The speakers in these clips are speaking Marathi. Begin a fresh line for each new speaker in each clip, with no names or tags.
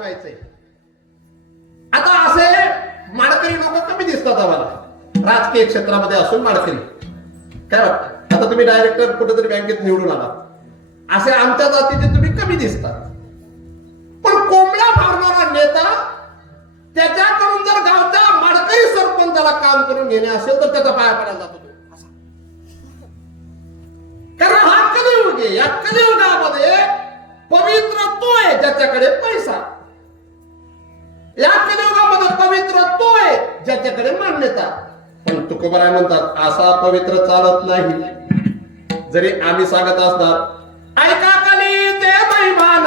व्हायचंय आता असे माडकरी लोक कमी दिसतात आम्हाला. राजकीय क्षेत्रामध्ये असून माडकरी. काय वाटतं? आता तुम्ही डायरेक्टर कुठेतरी बँकेत निवडून आला असे आमच्या जातीचे तुम्ही कमी दिसतात पण कोंबड्या मारणारा नेता त्याच्याकडून जर गावचा माडकरी सरपंचाला काम करून घेणे असेल तर त्याचा पाया पडायला जातो कारण हा कलियुग आहे. या कलियुगामध्ये पवित्र तो आहे ज्याच्याकडे पैसा. या कलियुगामध्ये पवित्र तो आहे ज्याच्याकडे मान्यता. पण तुकोबराय म्हणतात असा पवित्र चालत नाही. जरी आम्ही सांगत असणार ऐका कली ते महिमान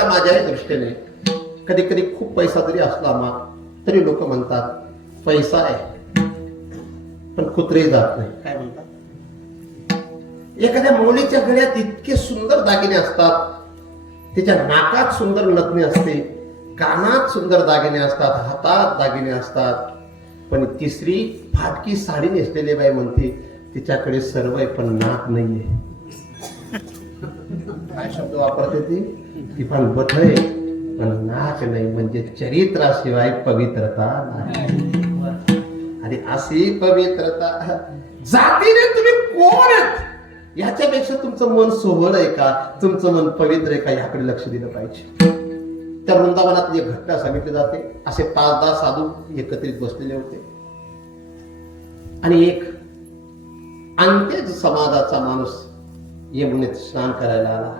त्या माझ्याही दृष्टीने कधी कधी खूप पैसा जरी असला मा तरी लोक म्हणतात पैसा आहे. पण कुत्रे जात नाही. काय म्हणतात? एखाद्या मुलीच्या गळ्यात इतके सुंदर दागिने असतात तिच्या नाकात सुंदर नथनी असते कानात सुंदर दागिने असतात हातात दागिने असतात पण तिसरी फाटकी साडी नेसलेली बाई म्हणते तिच्याकडे सर्व आहे पण नाक नाहीये. काय शब्द वापरते ती? ती पण बठ पण नाक नाही म्हणजे चरित्राशिवाय पवित्रता नाही. आणि अशी पवित्रता जातीने तुम्ही कोण आहेत? याच्यापेक्षा तुमचं मन सोहळ आहे का? तुमचं मन पवित्र आहे का? याकडे लक्ष दिलं पाहिजे. त्या वृंदावनात एक घटना सांगितली जाते. असे पाच दहा साधू एकत्रित बसलेले होते. आणि एक अंत्यज समाजाचा माणूस यमुनेत स्नान करायला आला.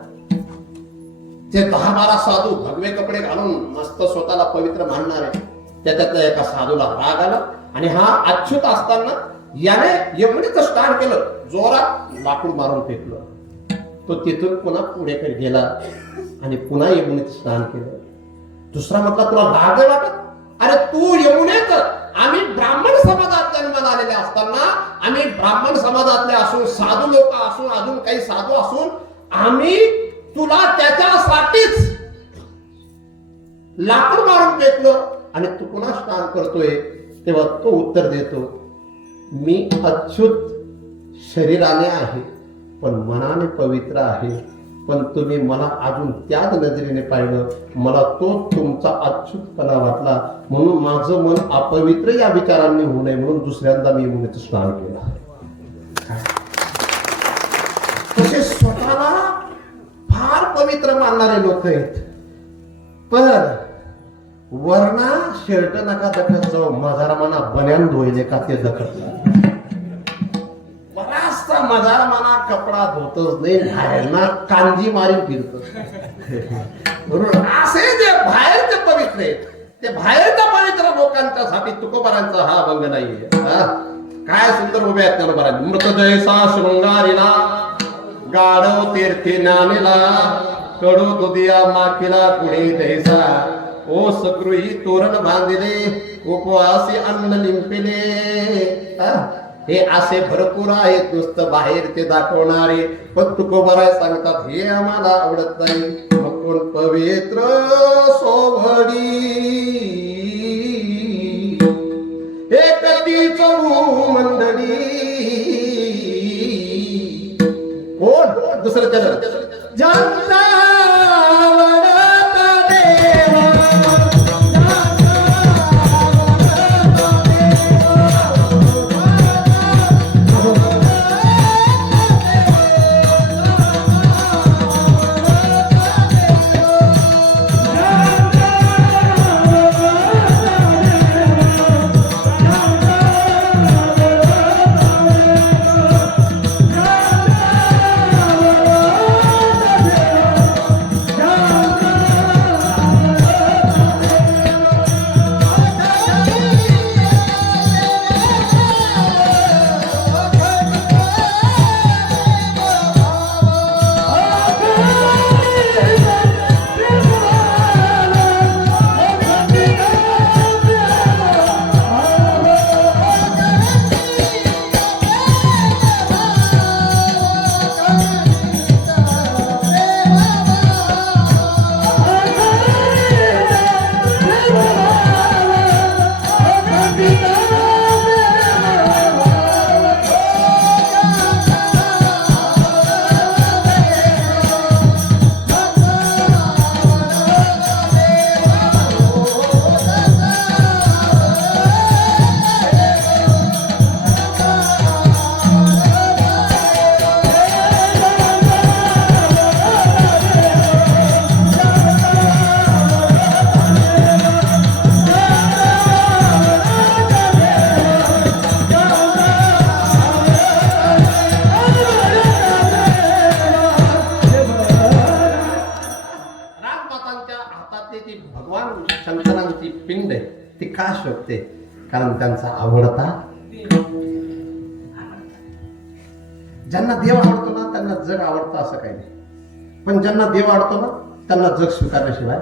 ते दहा बारा साधू भगवे कपडे घालून मस्त स्वतःला पवित्र मानणारे त्याच्यातल्या एका साधूला राग आला. आणि हा अच्युत असताना याने एवढीच स्नान केलं जोरात लाकूड मारून फेकलं. तो तिथून पुन्हा पुढेकडे गेला आणि पुन्हा यमुनेत स्नान केलं. दुसरा म्हटला तुला राग वाटत अरे तू यमुनेत आम्ही ब्राह्मण समाजात जन्माला आलेले असताना आम्ही ब्राह्मण समाजातले असून साधू लोक असून अजून काही साधू असून आम्ही तुला त्याच्यासाठीच लाकूड मारून फेकलं आणि तू पुन्हा स्नान करतोय तेव्हा तो उत्तर देतो मी अच्युत शरीराने आहे पण मनाने पवित्र आहे पण तुम्ही मला अजून त्याच नजरेने पाहिलं. मला तो तुमचा अच्युतपणा वाटला म्हणून माझं मन अपवित्र या विचारांनी होऊ नये म्हणून दुसऱ्यांदा मी मुलीचं स्नान केलं अपवित्र मानणारे लोक आहेत. पण वरणा शर्ट नका दखत जाऊ. मजार मना बन्यान धुईले का ते दखत बराचसा मजार मना कपडा धुतच नाही बाहेरना कांजी मारी फिरत म्हणून असे जे बाहेरचे पवित्र आहेत ते बाहेरच्या पवित्र लोकांच्या साठी तुकोबारांचा हा अभंग नाहीये. काय सुंदर उभे आहेत त्या मृत जयसा शृंगारीला गाढव तीर्थी ज्ञानीला कडू दुधिया माखिला कुणी दैसा ओ सकृही तोरण बांधिले उपवासी अन्न लिंपिले हे असे भरपूर आहेत नुसतं बाहेर ते दाखवणारे. पण तुकोबाराय सांगतात हे आम्हाला आवडत नाही. मग कोण? पवित्र सोभडी. हे कधी चढू मंडळी कोण दुसरं चरण
जनता
पिंड आहे ती का शोधते? कारण त्यांचा आवडता ज्यांना देव आवडतो ना त्यांना जग आवडतं असं काही नाही. पण ज्यांना देव आवडतो ना त्यांना जग स्वीकारल्याशिवाय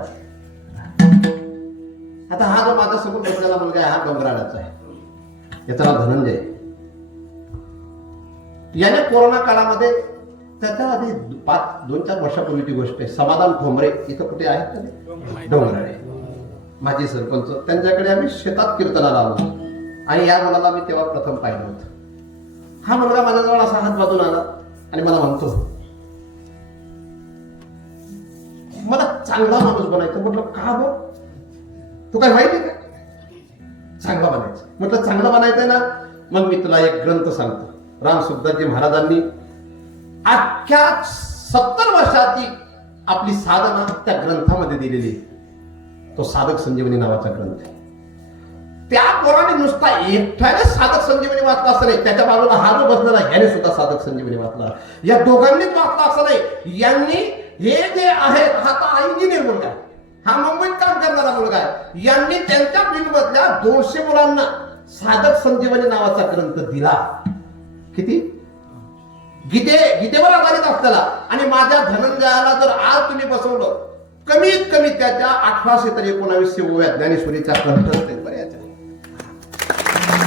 आता हा जो माझा समोर बसलेला मुलगा आहे हा डोंगराळाचा आहे. याचा नाव धनंजय. याने कोरोना काळामध्ये त्याच्या आधी पाच दोन चार वर्षापूर्वीची गोष्ट आहे. समाधान ठोंबरे इथं कुठे आहेत? डोंगराळे. माझी सरपंच त्यांच्याकडे आम्ही शेतात कीर्तनाला आलो आणि या मुलाला मी तेव्हा प्रथम पाहिलं होतं. हा मुलगा माझ्याजवळ असा हात बाजून आला आणि मला म्हणतो मला चांगला माणूस बनायचं. म्हटलं का बघ तू काय माहिती का? चांगला बनायचं. म्हटलं चांगलं बनायचंय ना? मग मी तुला एक ग्रंथ सांगतो. राम सुखदासजी महाराजांनी अख्ख्या सत्तर वर्षाची आपली साधना त्या ग्रंथामध्ये दिलेली आहे. तो साधक संजीवनी नावाचा ग्रंथ आहे. त्या पोराने नुसता एकट्याने साधक संजीवनी वाचला असं नाही त्याच्या बाजूला हा जो बसलेला ह्याने सुद्धा साधक संजीवनी वाचला. या दोघांनीच वाचला असं नाही. यांनी हे जे आहे हा तर इंजिनियर मुलगा हा मुंबईत काम करणारा मुलगा आहे. यांनी त्यांच्या बिलमधल्या दोनशे मुलांना साधक संजीवनी नावाचा ग्रंथ दिला. किती? गीते गीतेवर आधारित असताना आणि माझ्या धनंजयाला जर आज तुम्ही बसवलं कमीत कमी त्याच्या अठराशे तर एकोणावीसशे ओव्या ज्ञानेश्वरीच्या कंठस्थ बऱ्याच्या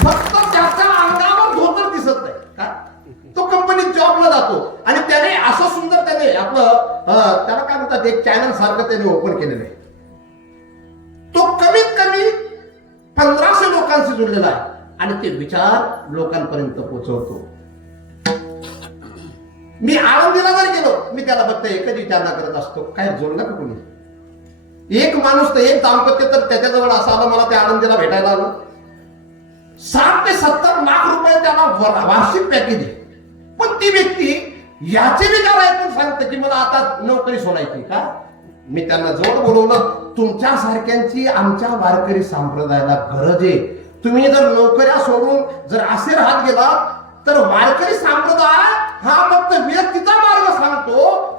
फक्त त्याच्या अंगावर धोतर दिसत नाही. का? तो कंपनीत जॉबला जातो. आणि त्याने असं सुंदर त्याने आपलं त्याला काय म्हणतात एक चॅनल सारखं त्याने ओपन केलेलं आहे. तो कमीत कमी पंधराशे लोकांशी जुळलेला आहे. आणि ते विचार लोकांपर्यंत पोहोचवतो मी आळंदीला जर गेलो मी त्याला फक्त एकच विचारणा करत असतो. काय जोडलं का कोणी? एक माणूस तर एक दाम्पत्य तर त्याच्याजवळ असं आलं मला त्या आनंदीला भेटायला आलं. साठ ते सत्तर लाख रुपये त्याला वार्षिक पॅकेज आहे. पण ती व्यक्ती याचे विचार ऐकून सांगते की मला आता नोकरी सोडायची का? मी त्यांना जवळ बोलवलं तुमच्या सारख्यांची आमच्या वारकरी संप्रदायाला गरज आहे. तुम्ही जर नोकऱ्या सोडून जर असे राहत गेला तर वारकरी संप्रदाय हा फक्त व्यक्तीचा मार्ग सांगतो.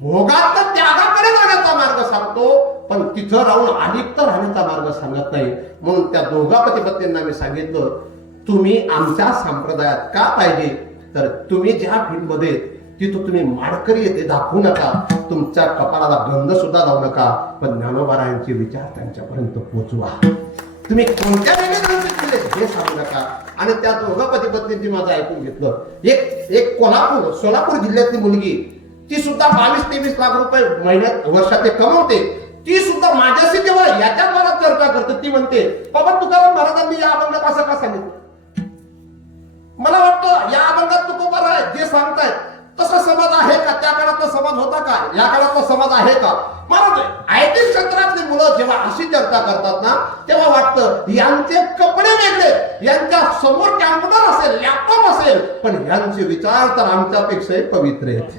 भोगात तर त्यागाकडे जाण्याचा मार्ग सांगतो पण तिथं राहून अलिप्त राहण्याचा मार्ग सांगत नाही. म्हणून त्या दोघा पतीपत्नींना मी सांगितलं तुम्ही आमच्या संप्रदायात का पाहिजे? तर तुम्ही ज्या फील्डमध्ये तिथं तुम्ही माडकरी येते दाखवू नका तुमच्या कपाळाला गंध सुद्धा लावू नका पण ज्ञानोबारायांचे विचार त्यांच्यापर्यंत पोहोचवा तुम्ही कोणत्या केले हे सांगू नका. आणि त्या दोघा पती पत्नींनी माझं ऐकून घेतलं. एक एक कोल्हापूर सोलापूर जिल्ह्यातली मुलगी ती सुद्धा बावीस तेवीस लाख रुपये महिन्यात वर्षात ते कमवते. ती सुद्धा माझ्याशी जेव्हा याच्या मनात चर्चा करते ती म्हणते बाबा तुकाराम महाराजांनी या अभंगात असं का सांगितलं? मला वाटतं या अभंगात तुकोबार आहे जे सांगतायत तसा समाज आहे का? त्या काळातला समाज होता का? या काळातला समाज आहे का? महाराज आयटी क्षेत्रातली मुलं जेव्हा अशी चर्चा करतात ना तेव्हा वाटतं यांचे कपडे वेगळे यांच्या समोर कॅम्प्युटर असेल लॅपटॉप असेल पण यांचे विचार तर आमच्यापेक्षाही पवित्र आहेत.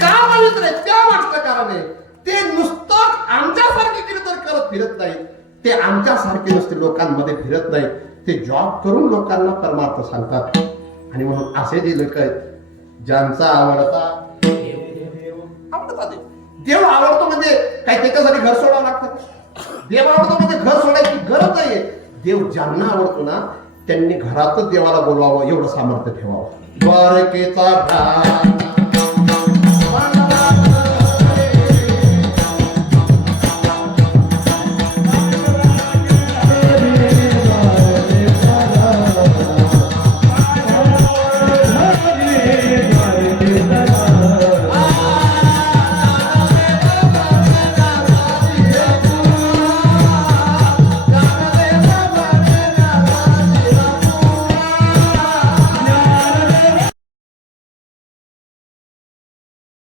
का पवित्र आहेत? त्या मागचं कारण आहे ते नुसतं आमच्यासारखे तर करत फिरत नाहीत. ते आमच्यासारखे नुसते लोकांमध्ये फिरत नाहीत. ते जॉब करून लोकांना परमार्थ सांगतात. आणि म्हणून असे जे लोक आहेत ज्यांचा आवडता आवडता देव आवडतो म्हणजे काही त्याच्यासाठी घर सोडावं लागतं. देव आवडतो म्हणजे घर सोडायची गरज नाहीये. देव ज्यांना आवडतो ना त्यांनी घरातच देवाला बोलवावं एवढं सामर्थ्य ठेवावं. द्वारकेचा